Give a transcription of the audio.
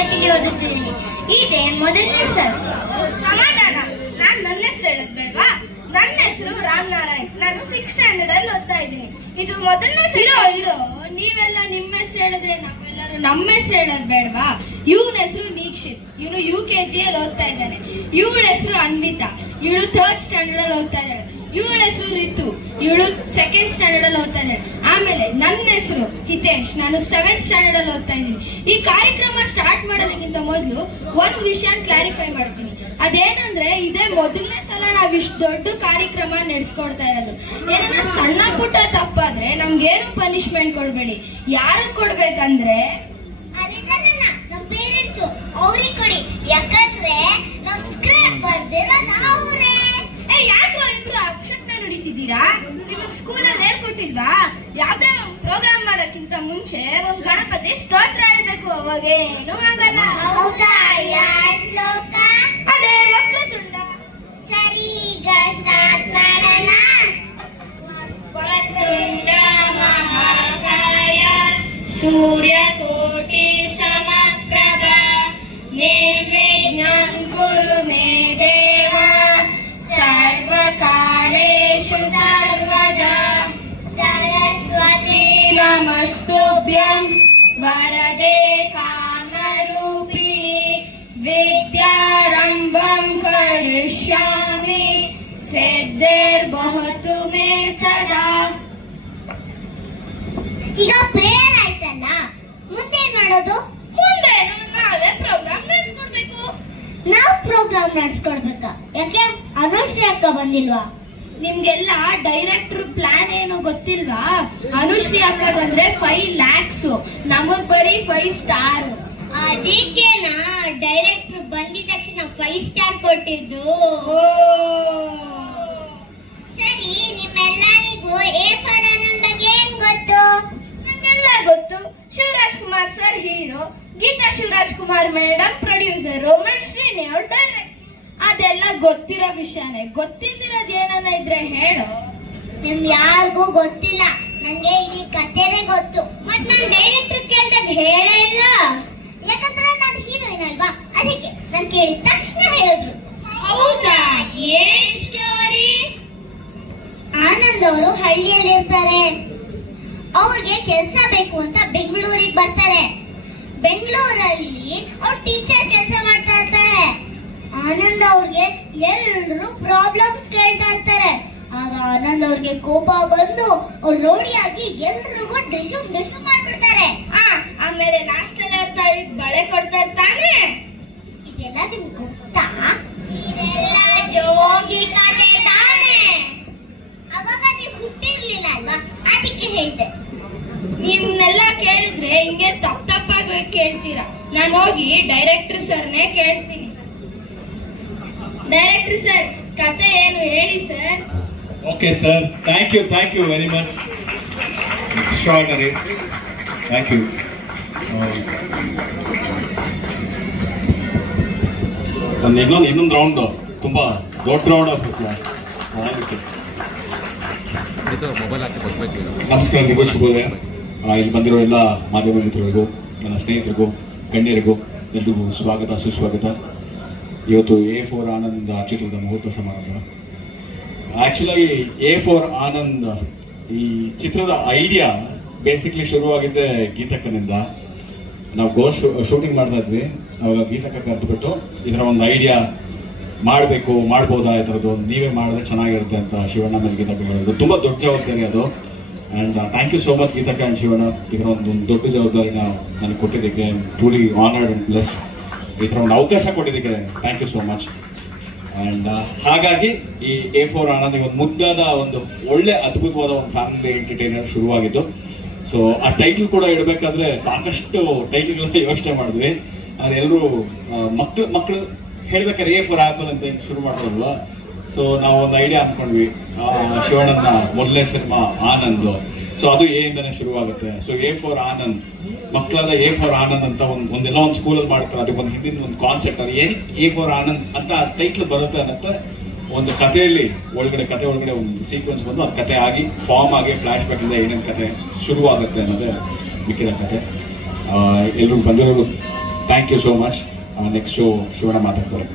ತರಗತಿಗೆ ಓದುತ್ತಿದ್ದೀನಿ. ಇದೆ ಮೊದಲನೇ ಸರ್. ಸಮಾಧಾನ. ನಾನು ನನ್ನ ಹೆಸರು ಹೇಳೋದ್ ಬೇಡವಾ ನನ್ನ ಹೆಸರು ರಾಮನಾರಾಯಣ್ ನಾನು ಸಿಕ್ಸ್ ಸ್ಟ್ಯಾಂಡರ್ಡ್ ಅಲ್ಲಿ ಓದ್ತಾ ಇದ್ದೀನಿ. ಇದು ಮೊದಲನೇ ಇರೋ ಇರೋ. ನೀವೆಲ್ಲ ನಿಮ್ಮ ಹೆಸರು ಹೇಳಿದ್ರೆ ನಾವೆಲ್ಲರೂ ನಮ್ಮ ಹೆಸರು ಹೇಳೋದ್ ಬೇಡವಾ ಇವನ ಹೆಸರು ನೀಕ್ಷಿತ್. ಇವನು ಯು ಕೆ ಜಿ ಅಲ್ಲಿ ಓದ್ತಾ ಇದ್ದಾನೆ. ಇವಳ ಹೆಸರು ಅನ್ವಿತಾ. ಇವಳು ಥರ್ಡ್ ಸ್ಟ್ಯಾಂಡರ್ಡ್ ಅಲ್ಲಿ ಓದ್ತಾ ಇದ್ದಾಳೆ. ಇವಳ ಹೆಸರು ರಿತು. ಇವಳು ಸೆಕೆಂಡ್ ಸ್ಟ್ಯಾಂಡರ್ಡ್ ಅಲ್ಲಿ ಓದ್ತಾ ಇದ್ದಾಳೆ. ಆಮೇಲೆ ನನ್ನ ಹೆಸರು ಹಿತೇಶ್. ನಾನು ಸೆವೆಂತ್ ಸ್ಟ್ಯಾಂಡರ್ಡ್ ಅಲ್ಲಿ ಓದ್ತಾ ಇದ್ದೀನಿ. ಈ ಕಾರ್ಯಕ್ರಮ ಸ್ಟಾರ್ಟ್ ಮಾಡೋದಕ್ಕಿಂತ ಮೊದಲು ಒಂದ್ ವಿಷಯ ಕ್ಲಾರಿಫೈ ಮಾಡ್ತೀನಿ. ಅದೇನಂದ್ರೆ, ಇದೇ ಮೊದಲನೇ ಸಲ ನಾವ್ ಇಷ್ಟು ದೊಡ್ಡ ಕಾರ್ಯಕ್ರಮ ನಡೆಸ್ಕೊಡ್ತಾ ಇರೋದು. ಏನನ್ನ ಸಣ್ಣ ಪುಟ್ಟ ತಪ್ಪಾದ್ರೆ ನಮ್ಗೇನು ಪನಿಷ್ಮೆಂಟ್ ಕೊಡ್ಬೇಡಿ. ಯಾರು ಕೊಡ್ಬೇಕಂದ್ರೆ ಅವ್ರಿಗೆ ಕೊಡಿ. ಯಾವ್ದೇ ಒಂದು ಪ್ರೋಗ್ರಾಮ್ ಮಾಡೋಕ್ಕಿಂತ ಮುಂಚೆ ಒಂದ್ ಗಣಪತಿ ಸ್ತೋತ್ರ ಹೇಳ್ಬೇಕು ಅವಾಗ. ಏನು ಆಗಲ್ಲ ಹೌದಾ? ಯಾವ ಶ್ಲೋಕ ಅದೇ ವಕ್ರತುಂಡ. ಸರಿ ಈಗ ಸ್ಟಾರ್ಟ್ ಮಾಡೋಣ. ವಕ್ರತುಂಡ ಮಹಾಕಾಯ. ಸೂರ್ಯಕೋಟಿ ನಮಸ್ತುಭ್ಯಂ ವರದೆ ಕಾಮರೂಪಿಣಿ ವಿದ್ಯಾರಂಭಂ ಕರಿಷ್ಯಾಮಿ ಬಹತು ಮೇ ಸದಾ ಈಗ ಪ್ರೇಯರ್ ಆಯ್ತಲ್ಲ? ಮುಂದೆ ಮಾಡೋದು? ಮುಂದೆ ನಾವೇ ಪ್ರೋಗ್ರಾಮ್ ನಡೆಸ್ಕೊಡ್ಬೇಕು. ನಾವು ಪ್ರೋಗ್ರಾಮ್ ನಡೆಸ್ಕೊಡ್ಬೇಕಾ? ಯಾಕೆ? ಅನುಶ್ರೀ ಅಕ್ಕ ಬಂದಿಲ್ವಾ? ನಿಮ್ಗೆಲ್ಲ ಡೈರೆಕ್ಟರ್ ಪ್ಲಾನ್ ಅನುಶ್ರೀ ಅಕ್ಕಗಂದ್ರೆ ಫೈವ್ ಲ್ಯಾಕ್ಸ್ ನಮಗ್ ಬರೀ ಫೈವ್ ಸ್ಟಾರ್ ಅದಕ್ಕೆ ನಾ ಡೈರೆಕ್ಟ್ ಬಂದಿದ ತಕ್ಷಣ ಫೈವ್ ಸ್ಟಾರ್ ಕೊಟ್ಟಿದ್ದು. ಸರಿ ನಿಮ್ಮೆಲ್ಲರಿಗೂ ಎ ಫಾರ್ ಆನಂದ್ ಬಗ್ಗೆ ಏನ್ ಗೊತ್ತು? ನಮ್ಗೆಲ್ಲ ಗೊತ್ತು. Shivaraj Kumar sir hero Geetha Shivaraj Kumar madam producer Roman Srini ಅವ್ರು ಡೈರೆಕ್ಟ್ ಅದೆಲ್ಲ ಗೊತ್ತಿರೋ ವಿಷಯನೇ. ಗೊತ್ತಿದ್ದಿರೋದು ಏನನ್ನ ಇದ್ರೆ ಹೇಳು. ನಿಮ್ ಯಾರಿಗೂ ಗೊತ್ತಿಲ್ಲ. ನಂಗೆ ಇಡೀ ಕಥೆನೇ ಗೊತ್ತು. ಮತ್ತೆ ನಾನು ಡೈರೆಕ್ಟರ್ ಕೇಳಿದಾಗ ಹೇಳೇ ಇಲ್ಲ? ಯಾಕಂದ್ರೆ ನಾನು ಹೀರೋಯಿನ್ ಅಲ್ವಾ? ಅದಕ್ಕೆ ನಾನು ಕೇಳಿದ ತಕ್ಷಣ ಹೇಳಿದ್ರು. ಹೌದಾ? ಏನ್ ಸ್ಟೋರಿ ಆನಂದ್ ಅವರು ಹಳ್ಳಿಯಲ್ಲಿ ಇರ್ತಾರೆ. ಅವ್ರಿಗೆ ಕೆಲಸ ಬೇಕು ಅಂತ ಬೆಂಗಳೂರಿಗೆ ಬರ್ತಾರೆ. ಬೆಂಗಳೂರಲ್ಲಿ ಅವ್ರು ಟೀಚರ್ ಕೆಲಸ ಮಾಡ್ತಾ ಇರ್ತಾರೆ. ಆನಂದ್ ಅವ್ರಿಗೆ ಎಲ್ಲರೂ ಪ್ರಾಬ್ಲಮ್ಸ್ ಆನಂದ್ ಅವ್ರಿಗೆ ಕೋಪ ಬಂದು ಅವ್ರು ರೋಡಿಯಾಗಿ ಎಲ್ರಿಗೂ ಡಿಶುಮ್ ಡಿಶುಮ್ ಮಾಡ್ಬಿಡ್ತಾರೆ. ಆ ಆಮೇಲೆ ಲಾಸ್ಟ್ ಅಲ್ಲಿ ಅವ್ರ ತಾಯಿಗ್ ಬಳೆ ಕೊಡ್ತಾ ಇರ್ತಾನೆ. ಇದೆಲ್ಲ ನಿಮ್ಗೆ ಗೊತ್ತಾ? ಇದೆಲ್ಲ ಜೋಗಿ ಕಥೆ ತಾನೆ ಅವಾಗ ನೀವು ಹುಟ್ಟಿರ್ಲಿಲ್ಲ ಅಲ್ವಾ? ಅದಕ್ಕೆ ಹೇಳಿದೆ. ನಿಮ್ನೆಲ್ಲ ಕೇಳಿದ್ರೆ ಹಿಂಗೆ ತಪ್ಪ ತಪ್ಪಾಗಿ ಕೇಳ್ತೀರಾ? ನಾನು ಹೋಗಿ ಡೈರೆಕ್ಟರ್ ಸರ್ನೇ ಕೇಳ್ತೀನಿ. ಡೈರೆಕ್ಟರ್ ಸರ್ ಕತೆ ಏನು ಹೇಳಿ sir? Okay, sir. Thank you. Thank you very much. Extraordinary. Thank you. You ಒಂದು ಇನ್ನೊಂದು ಇನ್ನೊಂದು ರೌಂಡು ತುಂಬ ದೊಡ್ಡ ರೌಂಡ್ ಆಫ್ ಚೆನ್ನಾಗಿತ್ತು ಇದು ಮೊಬೈಲ್ ಹಾಕಿ ಬರ್ಬೇಕು ನಮಸ್ಕಾರ ನಿಮಗೂ ಶುಭೋದಯ ಇಲ್ಲಿ ಬಂದಿರೋ ಎಲ್ಲ ಮಾಧ್ಯಮ ಮಿತ್ರರಿಗೂ ನನ್ನ ಸ್ನೇಹಿತರಿಗೂ ಗಣ್ಯರಿಗೂ ಎಲ್ರಿಗೂ ಸ್ವಾಗತ ಸುಸ್ವಾಗತ ಇವತ್ತು ಎ ಫೋರ್ ಆನಂದ ಚಿತ್ರದ ಮುಹೂರ್ತ ಸಮಾರಂಭ ಆಕ್ಚುಲಾಗಿ ಎ ಫೋರ್ ಆನಂದ್ ಈ ಚಿತ್ರದ ಐಡಿಯಾ ಬೇಸಿಕ್ಲಿ ಶುರುವಾಗಿದ್ದೆ ಗೀತಕ್ಕನಿಂದ. ನಾವು ಗೋ ಶೂಟಿಂಗ್ ಮಾಡ್ತಾ ಇದ್ವಿ. ಅವಾಗ ಗೀತಕ್ಕ ಕರೆದುಬಿಟ್ಟು ಇದರ ಒಂದು ಐಡಿಯಾ ಮಾಡಬೇಕು, ಮಾಡ್ಬೋದಾ ಈ ಥರದ್ದು ನೀವೇ ಮಾಡಿದ್ರೆ ಚೆನ್ನಾಗಿರುತ್ತೆ ಅಂತ ಶಿವಣ್ಣ ಮೇಲೆ ಗೀತಕ್ಕ ಹೇಳಿದ್ರು ತುಂಬ ದೊಡ್ಡ ಜವಾಬ್ದಾರಿ ಅದು. And thank you so much Geethakka and Shivanna. ಇದರ ಒಂದು ದೊಡ್ಡ ಜವಾಬ್ದಾರಿನ ನನಗೆ ಕೊಟ್ಟಿದ್ದಕ್ಕೆ ಟೂಲಿ ಆನರ್ಡ್ ಆ್ಯಂಡ್ ಪ್ಲಸ್ ಈ ಥರ ಒಂದು ಅವಕಾಶ ಕೊಟ್ಟಿದ್ದಕ್ಕೆ thank you so much and ಹಾಗಾಗಿ ಈ ಎ ಫೋರ್ ಆನಂದ್ ಒಂದು ಮುದ್ದಾದ ಒಂದು ಒಳ್ಳೆ ಅದ್ಭುತವಾದ ಒಂದು ಫ್ಯಾಮಿಲಿ ಎಂಟರ್ಟೈನರ್ ಶುರುವಾಗಿತ್ತು ಸೊ ಆ ಟೈಟಲ್ ಕೂಡ ಇಡಬೇಕಾದ್ರೆ ಸಾಕಷ್ಟು ಟೈಟಲ್ಗಳನ್ನ ಯೋಚನೆ ಮಾಡಿದ್ವಿ. ಅದೆಲ್ಲರೂ ಎಲ್ಲರೂ ಮಕ್ಕಳು ಹೇಳ್ಬೇಕಾದ್ರೆ ಎ ಫೋರ್ ಆ್ಯಪಲ್ ಅಂತ ಶುರು ಮಾಡೋದಲ್ವಾ ಸೊ ನಾವು ಒಂದು ಐಡಿಯಾ ಅನ್ಕೊಂಡ್ವಿ. ಆ, ಶಿವಣ್ಣನ ಮೊದಲನೇ ಸಿನಿಮಾ ಆನಂದ್. ಸೊ ಅದು ಎ ಇಂದನೇ ಶುರುವಾಗುತ್ತೆ. ಸೊ ಎ ಫಾರ್ ಆನಂದ್ ಮಕ್ಕಳೆಲ್ಲ ಎ ಫಾರ್ ಆನಂದ್ ಅಂತ ಒಂದು ಒಂದೆಲ್ಲ ಒಂದು ಸ್ಕೂಲಲ್ಲಿ ಮಾಡ್ತಾರೆ. ಅದಕ್ಕೆ ಒಂದು ಹಿಂದಿನ ಒಂದು ಕಾನ್ಸೆಪ್ಟ್ ಅದು. ಏನು ಎ ಫಾರ್ ಆನಂದ್ ಅಂತ ಟೈಟ್ಲ್ ಬರುತ್ತೆ ಅನ್ನತ್ತೆ ಒಂದು ಕಥೆಯಲ್ಲಿ ಒಳಗಡೆ, ಕತೆ ಒಳಗಡೆ ಒಂದು ಸೀಕ್ವೆನ್ಸ್ ಬಂದು ಅದು ಕತೆ ಆಗಿ ಫಾರ್ಮ್ ಆಗಿ ಫ್ಲಾಶ್ ಬ್ಯಾಕ್ ಇಂದ ಏನೇನು ಕತೆ ಶುರುವಾಗುತ್ತೆ ಅನ್ನೋದೇ ಮಿಕ್ಕಿದ ಕತೆ. ಎಲ್ರಿಗೂ ಬಂದಿರೋರು thank you so much next Shivanna ಮಾತಾಡ್ತಾರೆ.